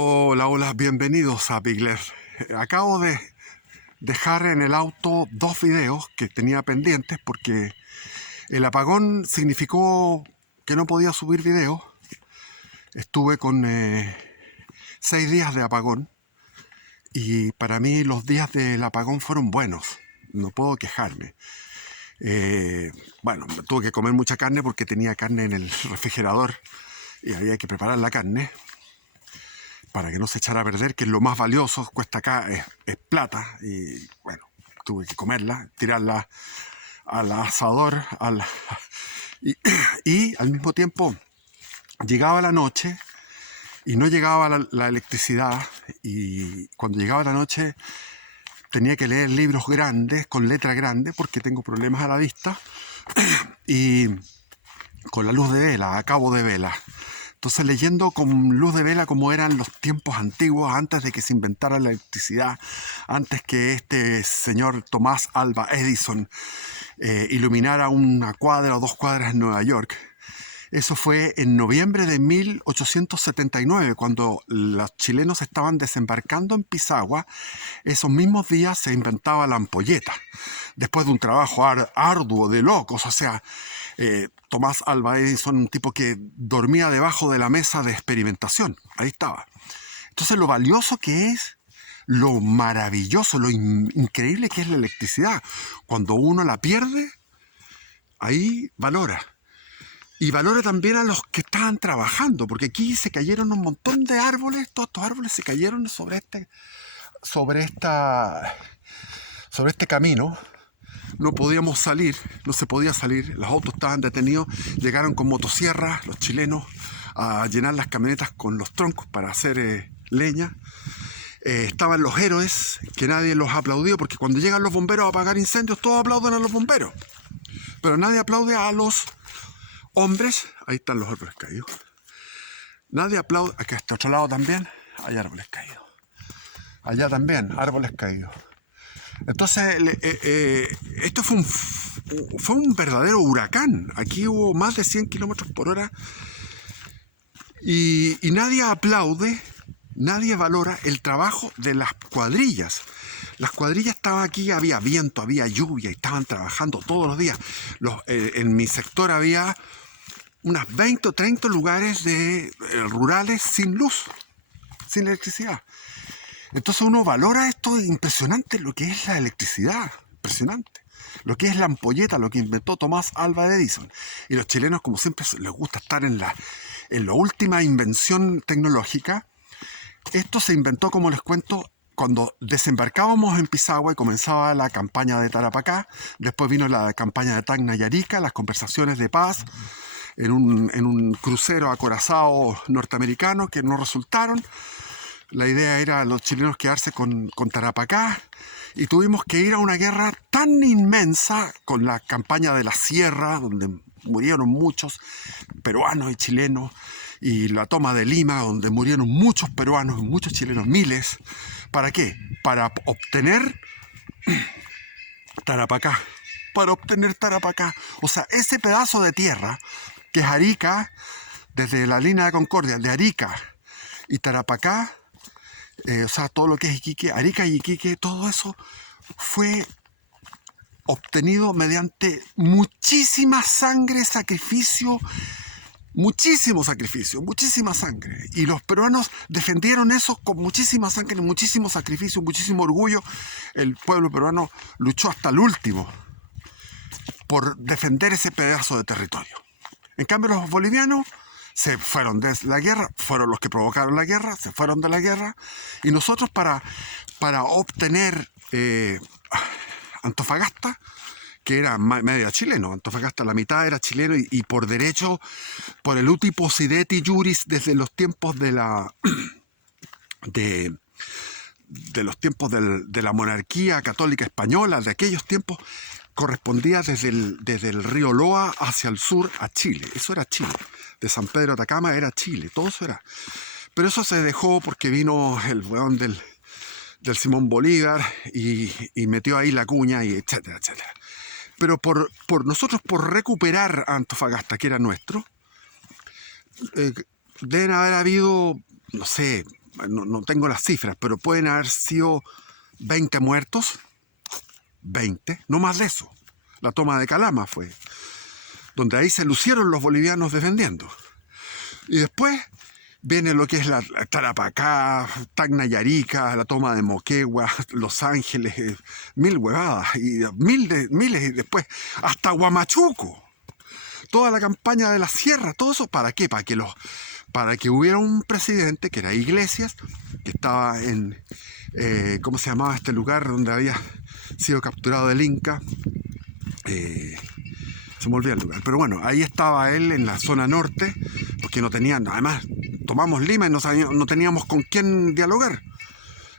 Hola, hola, bienvenidos a Bigler. Acabo de dejar en el auto dos videos que tenía pendientes porque el apagón significó que no podía subir videos. Estuve con 6 días de apagón y para mí los días del apagón fueron buenos. No puedo quejarme. Eh, bueno, tuve que comer mucha carne porque tenía carne en el refrigerador y había que preparar la carne para que no se echara a perder, que es lo más valioso, cuesta acá, es plata, y bueno, tuve que comerla, tirarla al asador, y, y al mismo tiempo llegaba la noche y no llegaba la electricidad, y cuando llegaba la noche tenía que leer libros grandes, con letra grande, porque tengo problemas a la vista, y con la luz de vela, a cabo de vela. Entonces, leyendo con luz de vela como eran los tiempos antiguos, antes de que se inventara la electricidad, antes que este señor Tomás Alva Edison iluminara una cuadra o 2 cuadras en Nueva York. Eso fue en noviembre de 1879, cuando los chilenos estaban desembarcando en Pisagua. Esos mismos días se inventaba la ampolleta, después de un trabajo arduo de locos. O sea, Tomás Alva Edison, un tipo que dormía debajo de la mesa de experimentación. Ahí estaba. Entonces, lo valioso que es, lo maravilloso, lo increíble que es la electricidad. Cuando uno la pierde, ahí valora. Y valora también a los que estaban trabajando, porque aquí se cayeron un montón de árboles. Todos estos árboles se cayeron sobre esta, sobre este camino. No podíamos salir, no se podía salir, los autos estaban detenidos. Llegaron con motosierras los chilenos a llenar las camionetas con los troncos para hacer leña. Estaban los héroes, que nadie los aplaudió, porque cuando llegan los bomberos a apagar incendios, todos aplauden a los bomberos, pero nadie aplaude a los hombres. Ahí están los árboles caídos. Nadie aplaude. Acá a este otro lado también hay árboles caídos. Allá también, árboles caídos. Entonces, esto fue un verdadero huracán. Aquí hubo más de 100 kilómetros por hora y nadie aplaude, nadie valora el trabajo de las cuadrillas. Las cuadrillas estaban aquí, había viento, había lluvia y estaban trabajando todos los días. En mi sector había unas 20 o 30 lugares rurales sin luz, sin electricidad. Entonces uno valora esto, impresionante lo que es la electricidad, impresionante. Lo que es la ampolleta, lo que inventó Tomás Alva Edison. Y los chilenos, como siempre, les gusta estar en la última invención tecnológica. Esto se inventó, como les cuento, cuando desembarcábamos en Pisagua y comenzaba la campaña de Tarapacá. Después vino la campaña de Tacna y Arica, las conversaciones de paz en un crucero acorazado norteamericano que no resultaron. La idea era los chilenos quedarse con Tarapacá, y tuvimos que ir a una guerra tan inmensa con la campaña de la Sierra, donde murieron muchos peruanos y chilenos, y la toma de Lima, donde murieron muchos peruanos y muchos chilenos, miles. ¿Para qué? Para obtener Tarapacá. Para obtener Tarapacá. O sea, ese pedazo de tierra que es Arica, desde la línea de Concordia, de Arica y Tarapacá, o sea, todo lo que es Iquique, Arica y Iquique, todo eso fue obtenido mediante muchísima sangre, sacrificio, muchísimo sacrificio, muchísima sangre. Y los peruanos defendieron eso con muchísima sangre, muchísimo sacrificio, muchísimo orgullo. El pueblo peruano luchó hasta el último por defender ese pedazo de territorio. En cambio, los bolivianos se fueron de la guerra, fueron los que provocaron la guerra, se fueron de la guerra, y nosotros para obtener Antofagasta, que era media chileno, Antofagasta la mitad era chileno, y por derecho, por el uti possidetis juris, desde los tiempos de los tiempos de la monarquía católica española, de aquellos tiempos, correspondía desde el río Loa hacia el sur a Chile. Eso era Chile. De San Pedro de Atacama era Chile, todo eso era. Pero eso se dejó porque vino el weón del Simón Bolívar y metió ahí la cuña, y etcétera, etcétera. Pero por nosotros, por recuperar Antofagasta, que era nuestro, deben haber habido, no sé, no tengo las cifras, pero pueden haber sido 20 muertos, 20, no más de eso. La toma de Calama fue, donde ahí se lucieron los bolivianos defendiendo. Y después viene lo que es la Tarapacá, Tacna y Arica, la toma de Moquegua, Los Ángeles, mil huevadas, y miles, y después hasta Huamachuco. Toda la campaña de la sierra, todo eso, ¿para qué? Para que hubiera un presidente, que era Iglesias, que estaba en, ¿cómo se llamaba este lugar donde había sido capturado el Inca? Se me olvida el lugar, pero bueno, ahí estaba él en la zona norte, porque no tenían, además tomamos Lima y no teníamos con quién dialogar,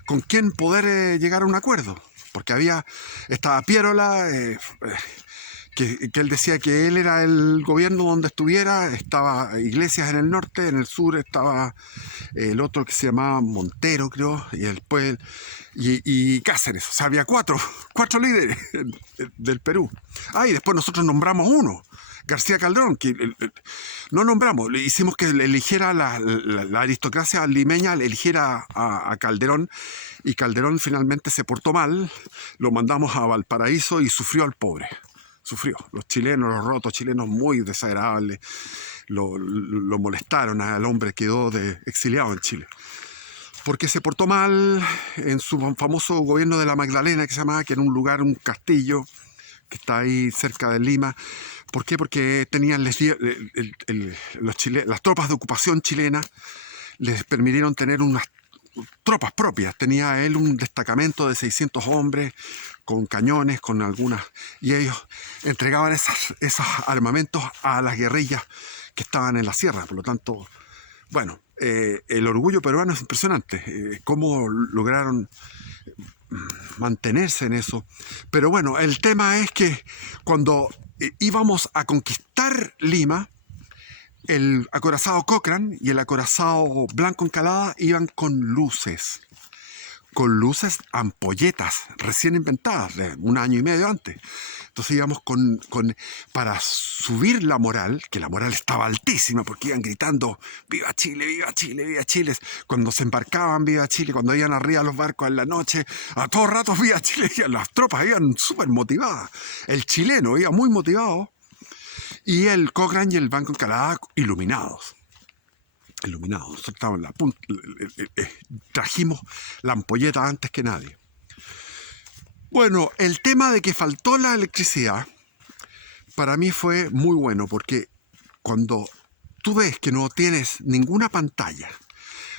con quién poder llegar a un acuerdo, porque estaba Piérola, que él decía que él era el gobierno donde estuviera, estaba Iglesias en el norte, en el sur estaba el otro que se llamaba Montero, creo, y después y Cáceres. O sea, había cuatro líderes del Perú. Y después nosotros nombramos uno, García Calderón, que no nombramos, le hicimos que eligiera la aristocracia limeña, le eligiera a Calderón, y Calderón finalmente se portó mal, lo mandamos a Valparaíso y sufrió al pobre. Sufrió. Los chilenos, los rotos chilenos muy desagradables, lo molestaron al hombre, quedó exiliado en Chile. Porque se portó mal en su famoso gobierno de la Magdalena, que se llamaba, que era un lugar, un castillo, que está ahí cerca de Lima. ¿Por qué? Porque tenían las tropas de ocupación chilena, les permitieron tener unas tropas propias. Tenía él un destacamento de 600 hombres con cañones, con algunas, y ellos entregaban esos armamentos a las guerrillas que estaban en la sierra. Por lo tanto, bueno, el orgullo peruano es impresionante, cómo lograron mantenerse en eso. Pero bueno, el tema es que cuando íbamos a conquistar Lima, el acorazado Cochrane y el acorazado Blanco Encalada iban con luces ampolletas recién inventadas, de un año y medio antes. Entonces íbamos para subir la moral, que la moral estaba altísima, porque iban gritando ¡Viva Chile, viva Chile, viva Chile! Cuando se embarcaban, ¡Viva Chile! Cuando iban arriba los barcos en la noche, a todos ratos ¡Viva Chile! Las tropas iban súper motivadas. El chileno iba muy motivado, y el Cochrane y el Blanco Encalada iluminados. Nosotros estábamos en la punta, trajimos la ampolleta antes que nadie. Bueno, el tema de que faltó la electricidad para mí fue muy bueno, porque cuando tú ves que no tienes ninguna pantalla,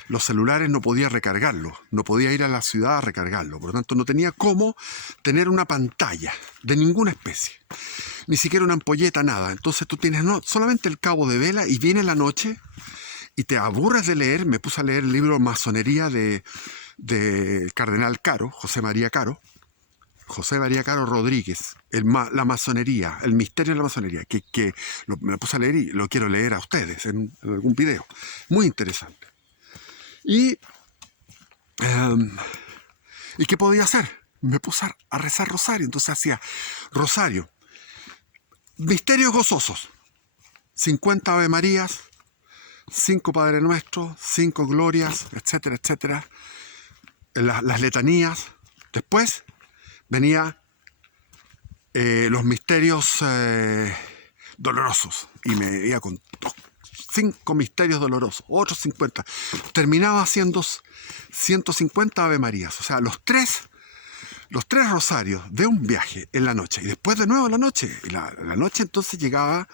los celulares no podía recargarlo, no podía ir a la ciudad a recargarlo, por lo tanto no tenía cómo tener una pantalla de ninguna especie, ni siquiera una ampolleta, nada. Entonces tú tienes solamente el cabo de vela, y viene la noche y te aburres de leer. Me puse a leer el libro Masonería de Cardenal Caro, José María Caro Rodríguez, la masonería, el misterio de la masonería, que me puse a leer y lo quiero leer a ustedes en algún video. Muy interesante. ¿Y qué podía hacer? Me puse a rezar rosario. Entonces hacía rosario, misterios gozosos, 50 Ave Marías, 5 Padre Nuestro, 5 Glorias, etcétera, etcétera, las letanías. Después venía los misterios dolorosos, y me iba con 5 misterios dolorosos, otros 50. Terminaba haciendo 150 Ave Marías, o sea, los tres rosarios de un viaje en la noche, y después de nuevo en la noche. Y la noche entonces llegaba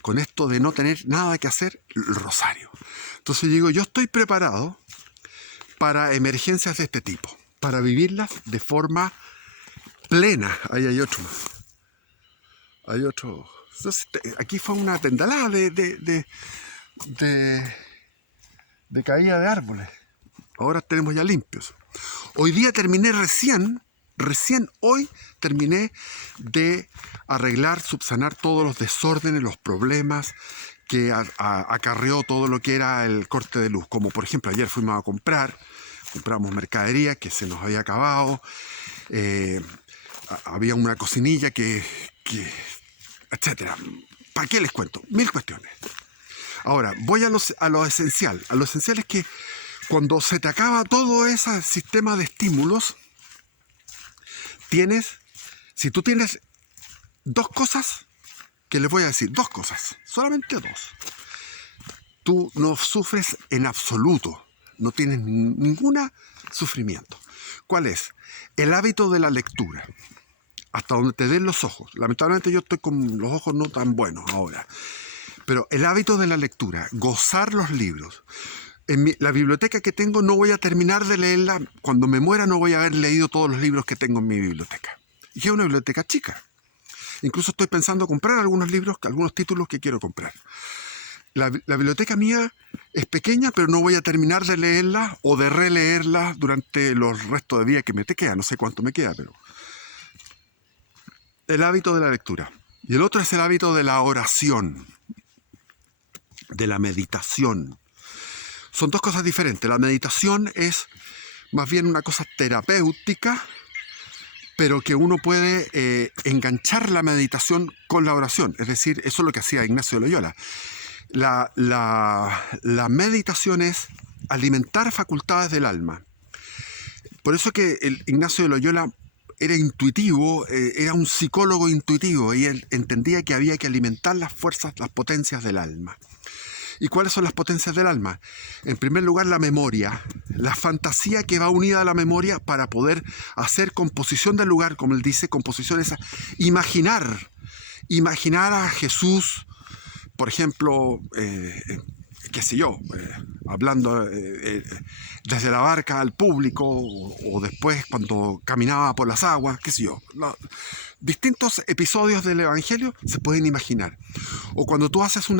con esto de no tener nada que hacer, el rosario. Entonces digo, yo estoy preparado para emergencias de este tipo, para vivirlas de forma plena. Ahí hay otro. Entonces, aquí fue una tendalada de caída de árboles. Ahora tenemos ya limpios. Hoy día terminé recién hoy terminé de arreglar, subsanar todos los desórdenes, los problemas que acarreó todo lo que era el corte de luz. Como por ejemplo, ayer compramos mercadería que se nos había acabado, había una cocinilla que etcétera. ¿Para qué les cuento? 1000 cuestiones. Ahora, voy a lo esencial. A lo esencial es que Cuando se te acaba todo ese sistema de estímulos, si tú tienes dos cosas, que les voy a decir, dos cosas, solamente dos, tú no sufres en absoluto, no tienes ningún sufrimiento. ¿Cuál es? El hábito de la lectura, hasta donde te den los ojos. Lamentablemente yo estoy con los ojos no tan buenos ahora, pero el hábito de la lectura, gozar los libros. La biblioteca que tengo no voy a terminar de leerla. Cuando me muera no voy a haber leído todos los libros que tengo en mi biblioteca. Y es una biblioteca chica. Incluso estoy pensando comprar algunos libros, algunos títulos que quiero comprar. La biblioteca mía es pequeña, pero no voy a terminar de leerla o de releerla durante los restos de día que me te queda. No sé cuánto me queda, pero... El hábito de la lectura. Y el otro es el hábito de la oración, de la meditación. Son dos cosas diferentes. La meditación es más bien una cosa terapéutica, pero que uno puede enganchar la meditación con la oración. Es decir, eso es lo que hacía Ignacio de Loyola. La meditación es alimentar facultades del alma. Por eso que Ignacio de Loyola era intuitivo, era un psicólogo intuitivo, y él entendía que había que alimentar las fuerzas, las potencias del alma. ¿Y cuáles son las potencias del alma? En primer lugar, la memoria, la fantasía que va unida a la memoria para poder hacer composición del lugar, como él dice, composición esa, imaginar a Jesús, por ejemplo, qué sé yo, hablando desde la barca al público, o después cuando caminaba por las aguas, qué sé yo. Distintos episodios del Evangelio se pueden imaginar. O cuando tú haces un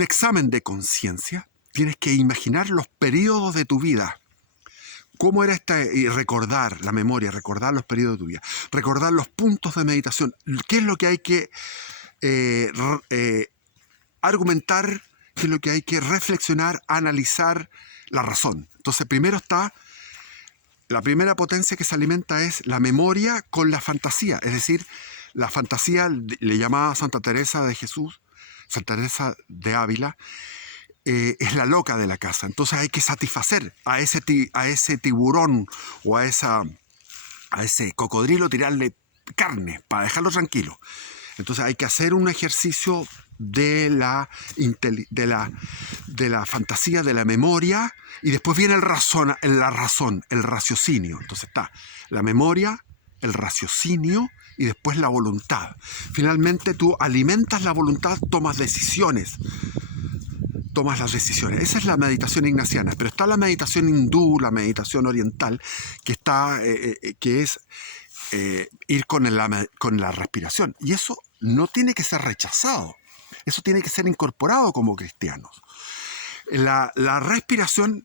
examen de conciencia, tienes que imaginar los periodos de tu vida. ¿Cómo era y recordar la memoria, recordar los periodos de tu vida, recordar los puntos de meditación? ¿Qué es lo que hay que argumentar? ¿Qué es lo que hay que reflexionar, analizar? La razón. Entonces, primero está la primera potencia que se alimenta es la memoria con la fantasía. Es decir, la fantasía le llamaba Santa Teresa de Jesús, Santa Teresa de Ávila, es la loca de la casa. Entonces hay que satisfacer a ese tiburón o a ese cocodrilo, tirarle carne para dejarlo tranquilo. Entonces hay que hacer un ejercicio de la fantasía, de la memoria, y después viene el raciocinio. Entonces está la memoria, el raciocinio y después la voluntad. Finalmente tú alimentas la voluntad, tomas las decisiones. Esa es la meditación ignaciana. Pero está la meditación hindú, la meditación oriental, que es ir con la respiración. Y eso no tiene que ser rechazado. Eso tiene que ser incorporado como cristianos. La respiración,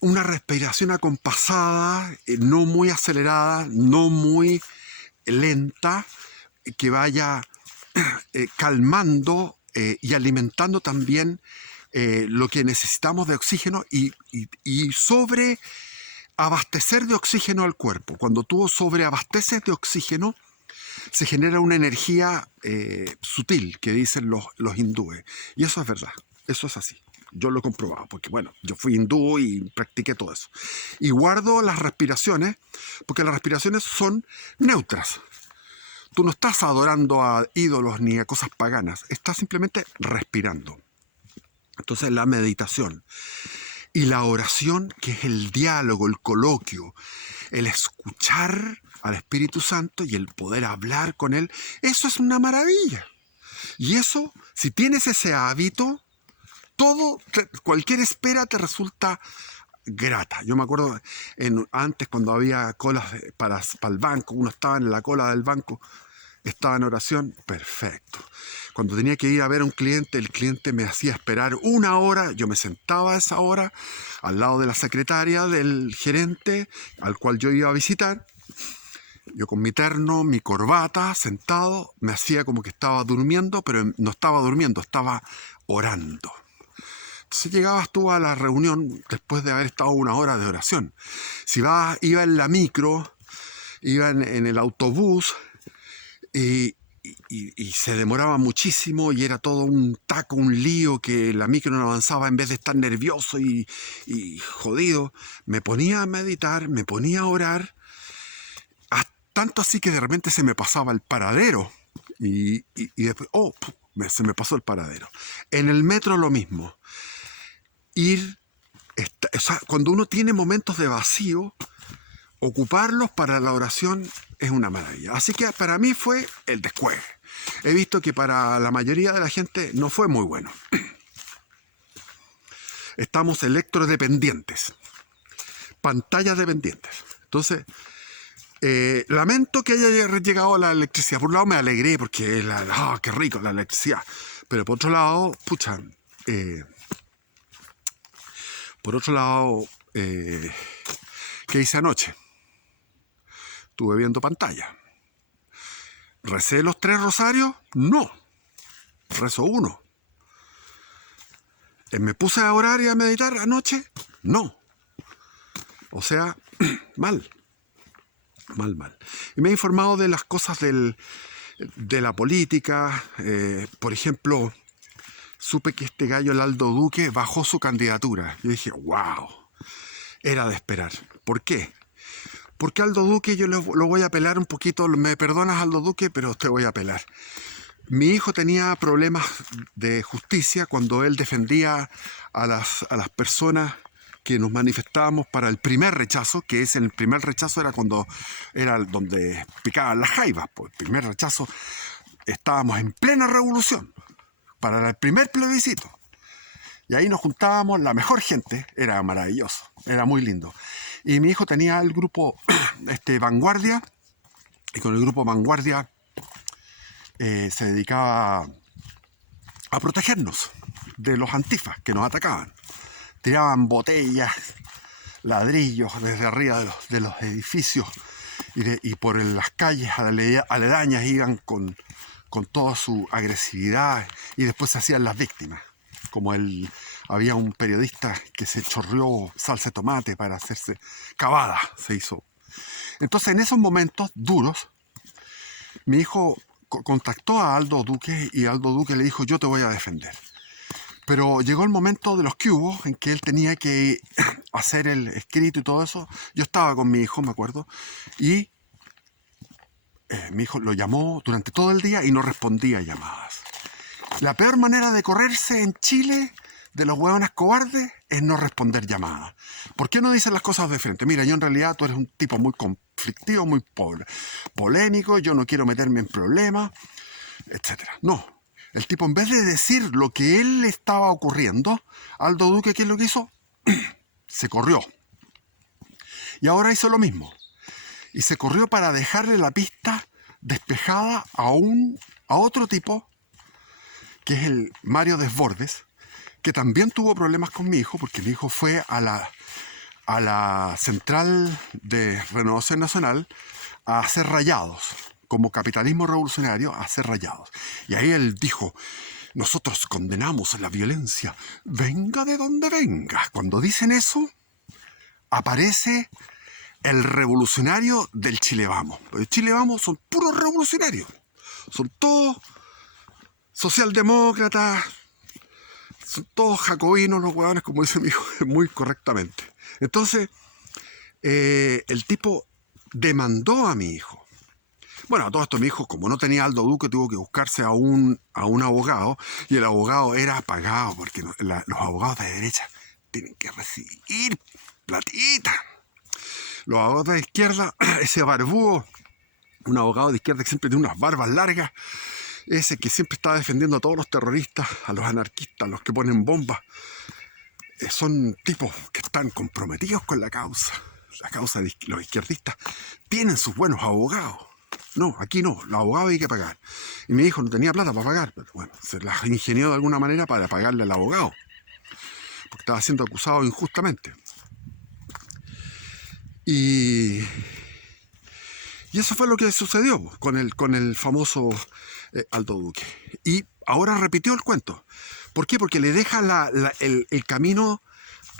una respiración acompasada, no muy acelerada, no muy lenta, que vaya calmando y alimentando también lo que necesitamos de oxígeno y sobreabastecer de oxígeno al cuerpo. Cuando tú sobreabasteces de oxígeno, se genera una energía sutil, que dicen los hindúes. Y eso es verdad, eso es así. Yo lo he comprobado, porque bueno, yo fui hindú y practiqué todo eso. Y guardo las respiraciones, porque las respiraciones son neutras. Tú no estás adorando a ídolos ni a cosas paganas, estás simplemente respirando. Entonces la meditación y la oración, que es el diálogo, el coloquio, el escuchar al Espíritu Santo y el poder hablar con Él, eso es una maravilla. Y eso, si tienes ese hábito, cualquier espera te resulta grata. Yo me acuerdo antes, cuando había colas para el banco, uno estaba en la cola del banco, estaba en oración, perfecto. Cuando tenía que ir a ver a un cliente, el cliente me hacía esperar 1 hora, yo me sentaba a esa hora al lado de la secretaria del gerente al cual yo iba a visitar. Yo con mi terno, mi corbata, sentado, me hacía como que estaba durmiendo, pero no estaba durmiendo, estaba orando. Entonces llegabas tú a la reunión después de haber estado 1 hora de oración. Si iba en la micro, iba en el autobús, y y se demoraba muchísimo y era todo un taco, un lío, que la micro no avanzaba. En vez de estar nervioso y jodido, me ponía a meditar, me ponía a orar, tanto así que de repente se me pasaba el paradero y después, se me pasó el paradero. En el metro lo mismo. O sea, cuando uno tiene momentos de vacío, ocuparlos para la oración es una maravilla. Así que para mí fue el descueve. He visto que para la mayoría de la gente no fue muy bueno. Estamos electrodependientes, pantallas dependientes. Entonces, lamento que haya llegado a la electricidad. Por un lado me alegré porque qué rico la electricidad. Pero por otro lado, ¿qué hice anoche? Estuve viendo pantalla. ¿Recé los 3 rosarios? No. Rezo uno. ¿Me puse a orar y a meditar anoche? No. O sea, mal. Y me he informado de las cosas de la política. Por ejemplo, supe que este gallo, el Aldo Duque, bajó su candidatura. Yo dije, wow, era de esperar. ¿Por qué? Porque Aldo Duque yo lo voy a apelar un poquito. Me perdonas, Aldo Duque, pero te voy a apelar. Mi hijo tenía problemas de justicia cuando él defendía a las personas que nos manifestábamos para el primer rechazo, que es el primer rechazo era cuando era donde picaban las jaivas. Pues el primer rechazo estábamos en plena revolución para el primer plebiscito. Y ahí nos juntábamos, la mejor gente, era maravilloso, era muy lindo. Y mi hijo tenía el grupo Vanguardia, y con el grupo Vanguardia se dedicaba a protegernos de los antifas que nos atacaban. Tiraban botellas, ladrillos desde arriba de los edificios y por las calles aledañas iban con toda su agresividad y después se hacían las víctimas. Como había un periodista que se chorreó salsa de tomate para hacerse cavada, se hizo. Entonces en esos momentos duros, mi hijo contactó a Aldo Duque y Aldo Duque le dijo, yo te voy a defender. Pero llegó el momento de los que hubo en que él tenía que hacer el escrito y todo eso. Yo estaba con mi hijo, me acuerdo, y mi hijo lo llamó durante todo el día y no respondía a llamadas. La peor manera de correrse en Chile de los hueones cobardes es no responder llamadas. ¿Por qué no dicen las cosas de frente? Mira, yo en realidad tú eres un tipo muy conflictivo, muy polémico, yo no quiero meterme en problemas, etc. No. El tipo, en vez de decir lo que él le estaba ocurriendo, Aldo Duque, ¿qué es lo que hizo? Se corrió. Y ahora hizo lo mismo. Y se corrió para dejarle la pista despejada a otro tipo, que es el Mario Desbordes, que también tuvo problemas con mi hijo, porque mi hijo fue a la central de Renovación Nacional a hacer rayados. Como capitalismo revolucionario, a hacer rayados. Y ahí él dijo, nosotros condenamos la violencia, venga de donde venga. Cuando dicen eso, aparece el revolucionario del Chile Vamos. El Chile Vamos son puros revolucionarios. Son todos socialdemócratas, son todos jacobinos los huevones, como dice mi hijo, muy correctamente. Entonces, el tipo demandó a mi hijo. Bueno, a todo esto mi hijo, como no tenía Aldo Duque, tuvo que buscarse a un abogado, y el abogado era pagado, porque los abogados de derecha tienen que recibir platita. Los abogados de izquierda, ese barbudo, un abogado de izquierda que siempre tiene unas barbas largas, ese que siempre está defendiendo a todos los terroristas, a los anarquistas, a los que ponen bombas, son tipos que están comprometidos con la causa. La causa de los izquierdistas tienen sus buenos abogados. No, aquí no, los abogados hay que pagar. Y mi hijo no tenía plata para pagar, pero bueno, se las ingenió de alguna manera para pagarle al abogado, porque estaba siendo acusado injustamente. Y eso fue lo que sucedió con el famoso Aldo Duque. Y ahora repitió el cuento. ¿Por qué? Porque le deja el camino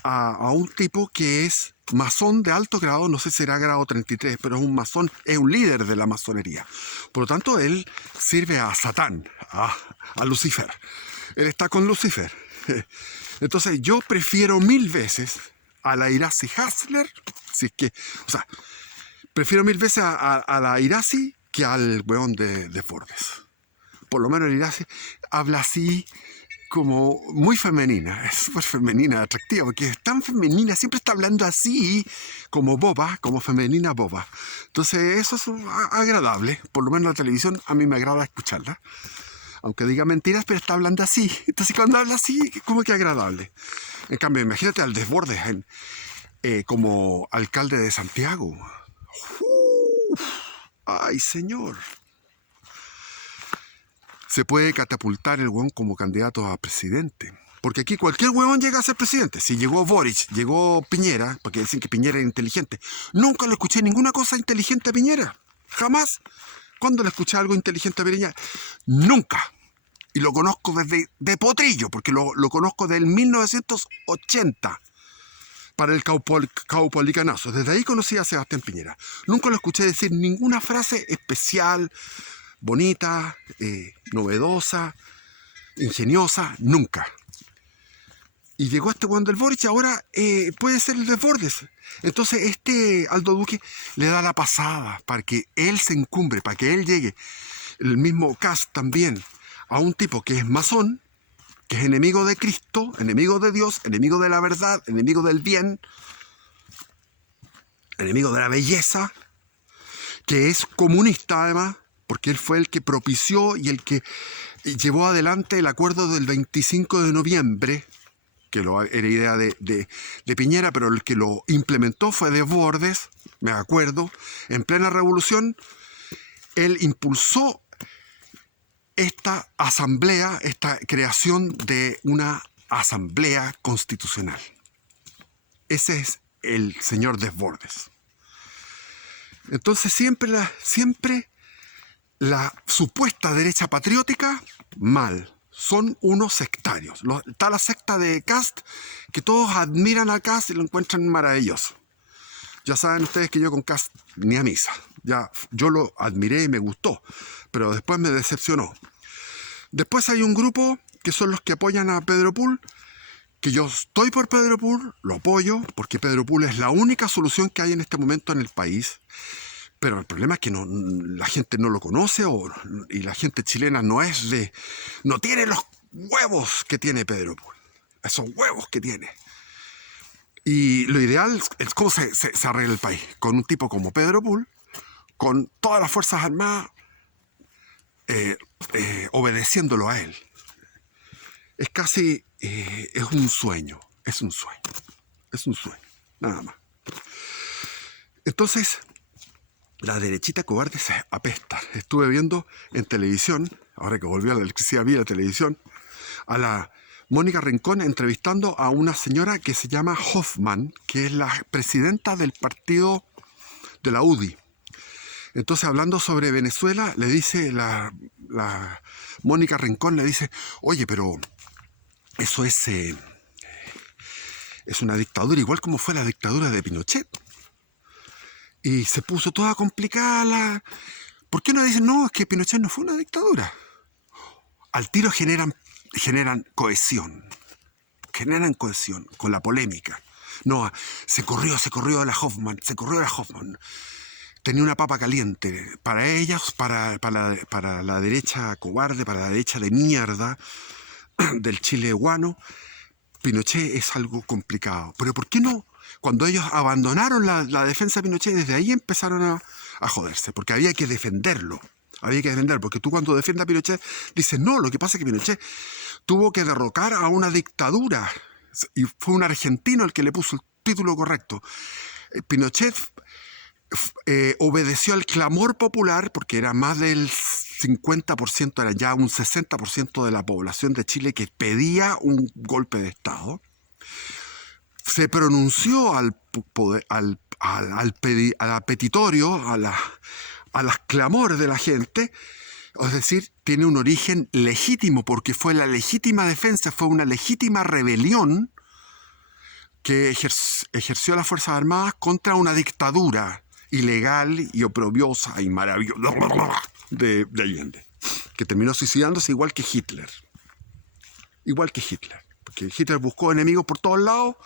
a un tipo que es masón de alto grado, no sé si será grado 33, pero es un masón, es un líder de la masonería. Por lo tanto, él sirve a Satán, a Lucifer. Él está con Lucifer. Entonces, yo prefiero 1000 veces a la Irasi Hasler, si es que, o sea, prefiero 1000 veces a la Irasi que al weón de Fordes. Por lo menos el Irasi habla así como muy femenina, es súper femenina, atractiva, porque es tan femenina, siempre está hablando así, como boba, como femenina boba. Entonces eso es agradable, por lo menos en la televisión a mí me agrada escucharla, aunque diga mentiras, pero está hablando así. Entonces cuando habla así, como que agradable. En cambio, imagínate al Desbordes como alcalde de Santiago. ¡Uf! ¡Ay, señor! Se puede catapultar el hueón como candidato a presidente. Porque aquí cualquier huevón llega a ser presidente. Si llegó Boric, llegó Piñera, porque dicen que Piñera era inteligente. Nunca le escuché ninguna cosa inteligente a Piñera. Jamás. ¿Cuándo le escuché algo inteligente a Piñera? Nunca. Y lo conozco desde de potrillo, porque lo conozco del 1980 para el caupolicanazo. Desde ahí conocí a Sebastián Piñera. Nunca lo escuché decir ninguna frase especial, bonita, novedosa, ingeniosa, nunca. Y llegó este Juan del Boric, ahora puede ser el Desbordes. Entonces Aldo Duque le da la pasada para que él se encumbre, para que él llegue. El mismo Kast también, a un tipo que es masón, que es enemigo de Cristo, enemigo de Dios, enemigo de la verdad, enemigo del bien, enemigo de la belleza, que es comunista además, porque él fue el que propició y el que llevó adelante el acuerdo del 25 de noviembre, que era idea de Piñera, pero el que lo implementó fue Desbordes, me acuerdo, en plena revolución. Él impulsó esta asamblea, esta creación de una asamblea constitucional. Ese es el señor Desbordes. Entonces siempre la supuesta derecha patriótica, mal. Son unos sectarios. Está la secta de Kast, que todos admiran a Kast y lo encuentran maravilloso. Ya saben ustedes que yo con Kast ni a misa. Ya, yo lo admiré y me gustó, pero después me decepcionó. Después hay un grupo que son los que apoyan a Pedro Pool, que yo estoy por Pedro Pool, lo apoyo, porque Pedro Pool es la única solución que hay en este momento en el país. Pero el problema es que la gente no lo conoce y la gente chilena no tiene los huevos que tiene Pedro Pool. Esos huevos que tiene. Y lo ideal es cómo se arregla el país. Con un tipo como Pedro Pool, con todas las Fuerzas Armadas obedeciéndolo a él. Es casi, es un sueño, nada más. Entonces, la derechita cobarde se apesta. Estuve viendo en televisión, ahora que volvió a la electricidad, vi la televisión, a la Mónica Rincón entrevistando a una señora que se llama Hoffman, que es la presidenta del partido de la UDI. Entonces, hablando sobre Venezuela, le dice la Mónica Rincón, le dice, oye, pero eso es una dictadura, igual como fue la dictadura de Pinochet. Y se puso toda complicada. ¿Por qué no dicen, no, es que Pinochet no fue una dictadura? Al tiro generan cohesión. Generan cohesión con la polémica. No, se corrió de la Hoffman. Tenía una papa caliente. Para ellas, para la derecha cobarde, para la derecha de mierda del Chile guano, Pinochet es algo complicado. Pero ¿por qué no? Cuando ellos abandonaron la defensa de Pinochet, desde ahí empezaron a joderse, porque había que defenderlo. Porque tú cuando defiendes a Pinochet dices, no, lo que pasa es que Pinochet tuvo que derrocar a una dictadura. Y fue un argentino el que le puso el título correcto. Pinochet obedeció al clamor popular, porque era más del 50%, era ya un 60% de la población de Chile que pedía un golpe de Estado. Se pronunció al petitorio, a las clamores de la gente, es decir, tiene un origen legítimo, porque fue la legítima defensa, fue una legítima rebelión que ejerció las Fuerzas Armadas contra una dictadura ilegal y oprobiosa y maravillosa de Allende, que terminó suicidándose igual que Hitler. Igual que Hitler. Porque Hitler buscó enemigos por todos lados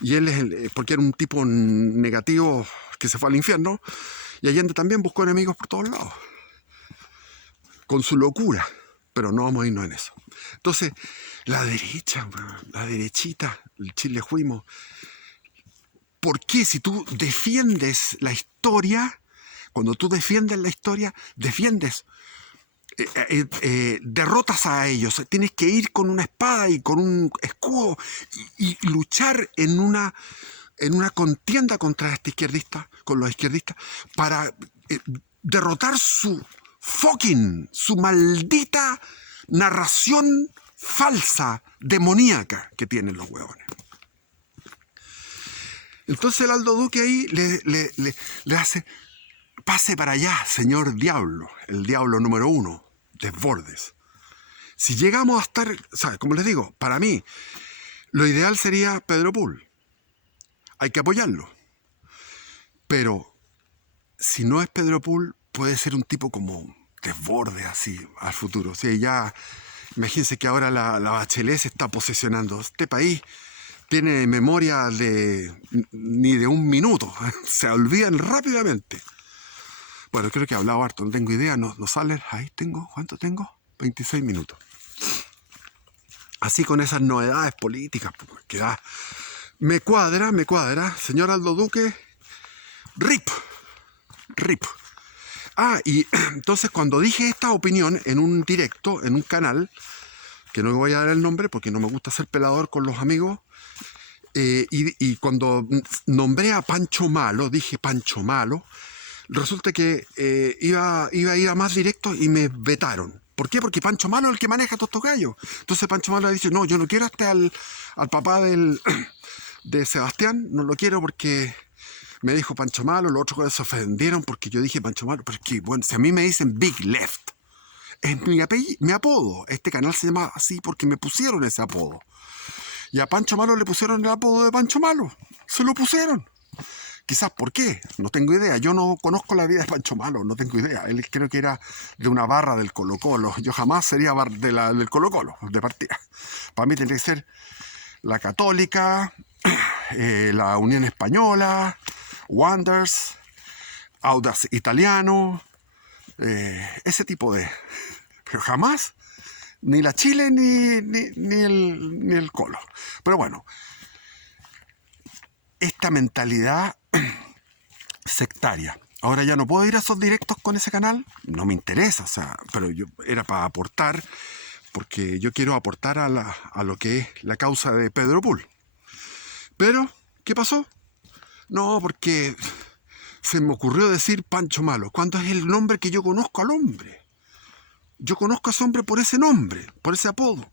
y él porque era un tipo negativo que se fue al infierno, y Allende también buscó enemigos por todos lados. Con su locura. Pero no vamos a irnos en eso. Entonces, la derecha, la derechita, el Chile fuimos. ¿Por qué? Si tú defiendes la historia, cuando tú defiendes la historia, derrotas a ellos. Tienes que ir con una espada y con un escudo y luchar en una contienda contra este izquierdista, con los izquierdistas, para derrotar su maldita narración falsa, demoníaca que tienen los huevones. Entonces el Aldo Duque ahí le hace: pase para allá, señor diablo, el diablo número 1, Desbordes. Si llegamos a estar, o sea, como les digo, para mí, lo ideal sería Pedro Pool. Hay que apoyarlo. Pero si no es Pedro Pool, puede ser un tipo como Desbordes así al futuro. O sea, ya, imagínense que ahora la Bachelet se está posesionando. Este país tiene memoria ni de un minuto. Se olvidan rápidamente. Bueno, creo que he hablado harto, no tengo idea, no sale. Ahí tengo, ¿cuánto tengo? 26 minutos. Así con esas novedades políticas, que da. Me cuadra, señor Aldo Duque. RIP. Y entonces cuando dije esta opinión en un directo, en un canal, que no voy a dar el nombre porque no me gusta ser pelador con los amigos, y cuando nombré a Pancho Malo, dije Pancho Malo, resulta que iba a ir a más directos y me vetaron. ¿Por qué? Porque Pancho Malo es el que maneja todos estos gallos. Entonces Pancho Malo dice: no, yo no quiero hasta al papá de Sebastián, no lo quiero porque me dijo Pancho Malo. Los otros se ofendieron porque yo dije Pancho Malo. Pero es que, bueno, si a mí me dicen Big Left, es mi apodo. Este canal se llama así porque me pusieron ese apodo. Y a Pancho Malo le pusieron el apodo de Pancho Malo. Se lo pusieron. Quizás por qué, no tengo idea. Yo no conozco la vida de Pancho Malo, no tengo idea. Él creo que era de una barra del Colo-Colo. Yo jamás sería del Colo-Colo, de partida. Para mí tiene que ser la Católica, la Unión Española, Wanderers, Audax Italiano, ese tipo de... Pero jamás, ni la Chile ni el Colo. Pero bueno, esta mentalidad sectaria. Ahora ya no puedo ir a esos directos con ese canal, no me interesa, o sea, pero yo era para aportar, porque yo quiero aportar a lo que es la causa de Pedro Pool. Pero, ¿qué pasó? No, porque se me ocurrió decir Pancho Malo, cuando es el nombre que yo conozco al hombre. Yo conozco a ese hombre por ese nombre, por ese apodo.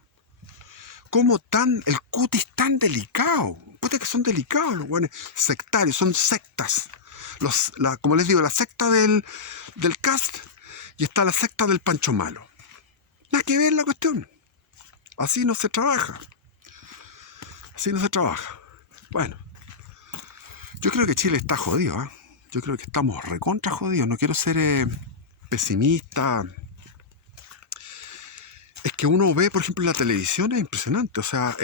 ¿Cómo el cutis tan delicado? Puede que son delicados los buenos sectarios, son sectas. Como les digo, la secta del cast, y está la secta del Pancho Malo. Nada que ver la cuestión. Así no se trabaja. Bueno, yo creo que Chile está jodido, ¿eh? Yo creo que estamos recontra jodidos. No quiero ser pesimista. Es que uno ve, por ejemplo, la televisión, es impresionante. O sea,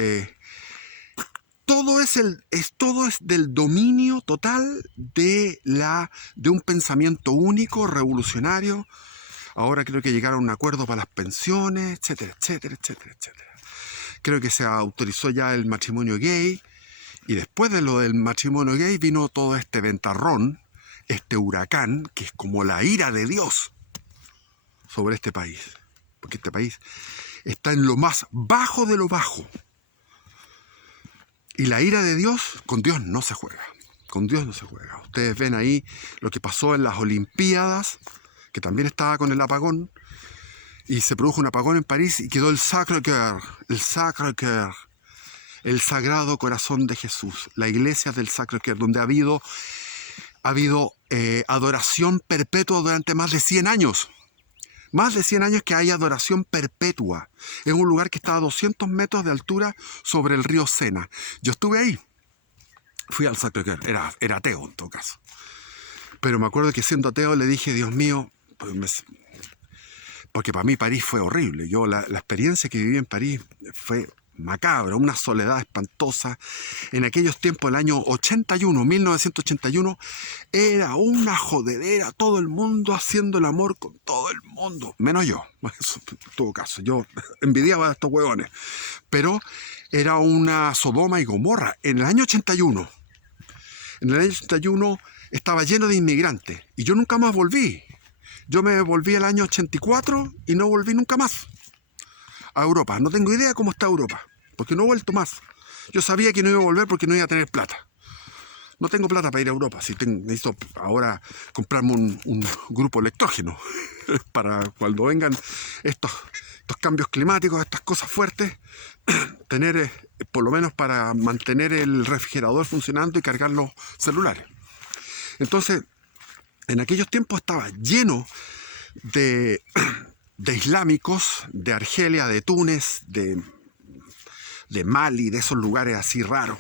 todo es del dominio total de un pensamiento único, revolucionario. Ahora creo que llegaron a un acuerdo para las pensiones, etcétera. Creo que se autorizó ya el matrimonio gay. Y después de lo del matrimonio gay vino todo este ventarrón, este huracán, que es como la ira de Dios sobre este país. Porque este país está en lo más bajo de lo bajo. Y la ira de Dios, con Dios no se juega. Ustedes ven ahí lo que pasó en las Olimpiadas, que también estaba con el apagón, y se produjo un apagón en París y quedó el Sacré-Cœur, el Sagrado Corazón de Jesús, la iglesia del Sacré-Cœur, donde ha habido adoración perpetua durante más de 100 años. Más de 100 años que hay adoración perpetua. Es un lugar que está a 200 metros de altura sobre el río Sena. Yo estuve ahí. Fui al Sacré-Cœur, era ateo en todo caso. Pero me acuerdo que siendo ateo le dije, Dios mío, porque para mí París fue horrible. La experiencia que viví en París fue macabra, una soledad espantosa. En aquellos tiempos, el año 81, 1981, era una jodedera, todo el mundo haciendo el amor con todo el mundo, menos yo, eso, en todo caso, yo envidiaba a estos huevones, pero era una Sodoma y Gomorra. En el año 81, estaba lleno de inmigrantes y yo nunca más volví. Yo me volví el año 84 y no volví nunca más a Europa. No tengo idea cómo está Europa, porque no he vuelto más. Yo sabía que no iba a volver porque no iba a tener plata. No tengo plata para ir a Europa. Necesito ahora comprarme un grupo electrógeno para cuando vengan estos cambios climáticos, estas cosas fuertes, tener por lo menos para mantener el refrigerador funcionando y cargar los celulares. Entonces, en aquellos tiempos estaba lleno de islámicos, de Argelia, de Túnez, de Mali, de esos lugares así raros,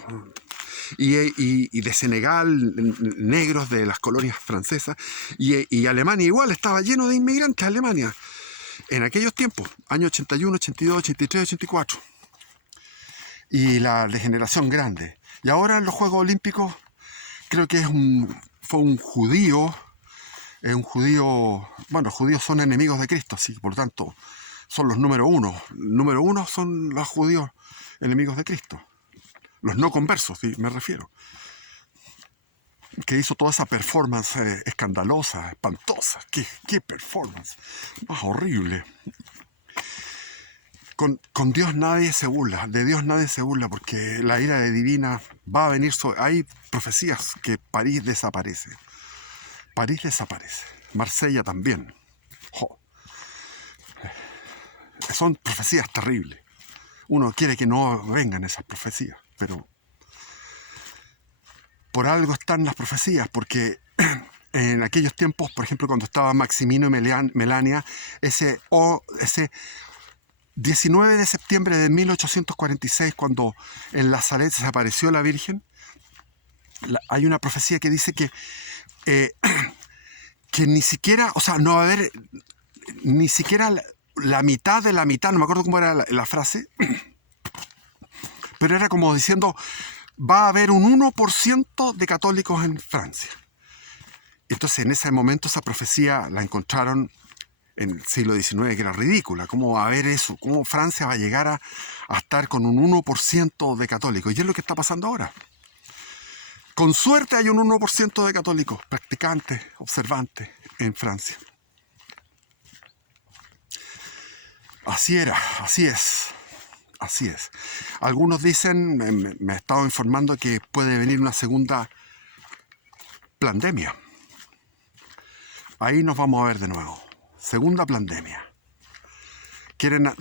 y de Senegal, negros de las colonias francesas, y Alemania igual, estaba lleno de inmigrantes, Alemania, en aquellos tiempos, años 81, 82, 83, 84, y la degeneración grande. Y ahora en los Juegos Olímpicos creo que fue un judío, bueno, los judíos son enemigos de Cristo, así que por lo tanto son los número uno. Número uno son los judíos enemigos de Cristo. Los no conversos, ¿sí? Me refiero. Que hizo toda esa performance escandalosa, espantosa. ¿Qué performance? Más horrible. Con Dios nadie se burla, de Dios nadie se burla, porque la ira divina va a venir. Hay profecías que París desaparece. París desaparece. Marsella también. Jo. Son profecías terribles. Uno quiere que no vengan esas profecías, pero por algo están las profecías, porque en aquellos tiempos, por ejemplo, cuando estaba Maximino y Melania, ese 19 de septiembre de 1846, cuando en La Salette se apareció la Virgen, hay una profecía que dice que ni siquiera, o sea, no va a haber ni siquiera la mitad de la mitad, no me acuerdo cómo era la frase, pero era como diciendo, va a haber un 1% de católicos en Francia. Entonces, en ese momento, esa profecía la encontraron en el siglo XIX, que era ridícula. ¿Cómo va a haber eso? ¿Cómo Francia va a llegar a estar con un 1% de católicos? Y es lo que está pasando ahora. Con suerte hay un 1% de católicos practicantes, observantes en Francia. Así era, así es. Así es. Algunos dicen, me he estado informando, que puede venir una segunda pandemia. Ahí nos vamos a ver de nuevo. Segunda pandemia. Quieren